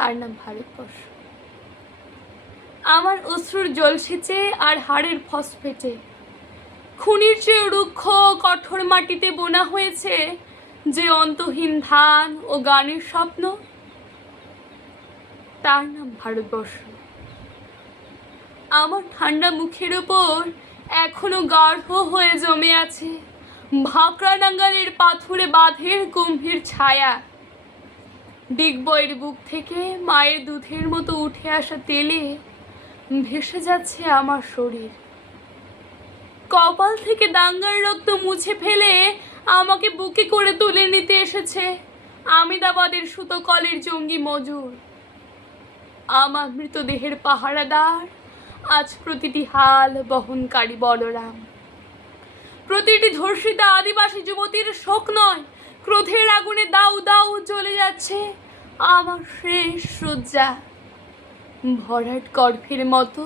তার নাম ভারতবর্ষ। আমার অশ্রুর জল সেচে আর হাড়ের ফসফেটে খুনির চেয়ে রুক্ষ কঠোর মাটিতে বোনা হয়েছে যে অন্তহীন ধান ও গানের স্বপ্ন। তার নাম ভারতবর্ষ। আমার ঠান্ডা মুখের ওপর এখনও গাঢ় হয়ে জমে আছে। ভাকরা নাঙ্গালের পাথুরে বাঁধের গম্ভীর ছায়া। ডিগবয়ের বুক থেকে মায়ের দুধের মতো উঠে আসা তেলে ভেসে যাচ্ছে আমার শরীর। কপাল থেকে দাঙ্গার রক্ত মুছে ফেলে আমাকে বুকে করে তুলে নিতে এসেছে আমিদাবাদের সুতো কলের জঙ্গি মজুর। আমার মৃতদেহের পাহারাদার, আজ প্রতিটি হাল বহনকারী বলরাম। প্রতিটি ধর্ষিতা আদিবাসী যুবতীর শোক নয় ক্রোধের আগুনে দাউ দাউ জ্বলে যাচ্ছে আমার শেষ সজ্জা ভরাট গর্ভের মতো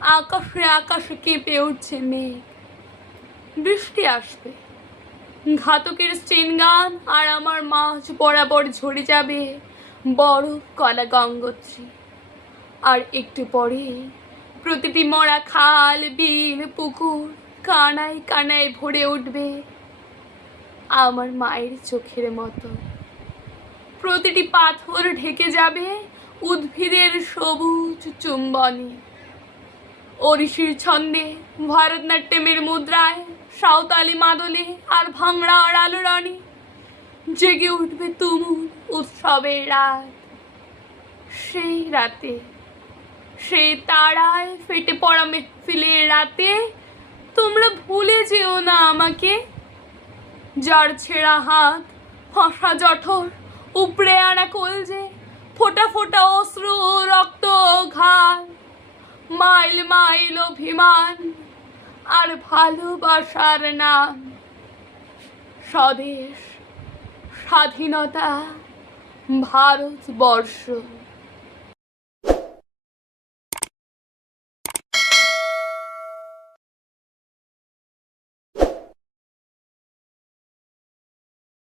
আকাশে আকাশে কেঁপে উঠছে মেঘ। বৃষ্টি আসবে। ঘাতকের স্টেন গান আর আমার মাছ বরাবর ঝরে যাবে বড় কলা গঙ্গোত্রী। আর একটু পরে প্রতিটি মরা খাল, বিল, পুকুর কানায় কানায় ভরে উঠবে আমার মায়ের চোখের মতো। প্রতিটি পাথর ঢেকে যাবে উদ্ভিদের সবুজ চুম্বনে। ওড়িশির ছন্দে ভারতনাট্যমের মুদ্রায়, সাঁওতালি মাদলে আর ভাংড়ার আলোড়নে জেগে উঠবে তুমুল উৎসবের রাত। সেই রাতে, সেই তারায় ফেটে পড়া মেহফিলের রাতে তোমরা ভুলে যেও না আমাকে। যার ছেঁড়া হাত ফাঁসা জঠর, উপড়ে আনা কলজে, ফোটা ফোটা অশ্রু, রক্ত ঘাল মাইল মাইল অভিমান আর ভালোবাসার নাম। স্বদেশ, স্বাধীনতা, ভারতবর্ষ।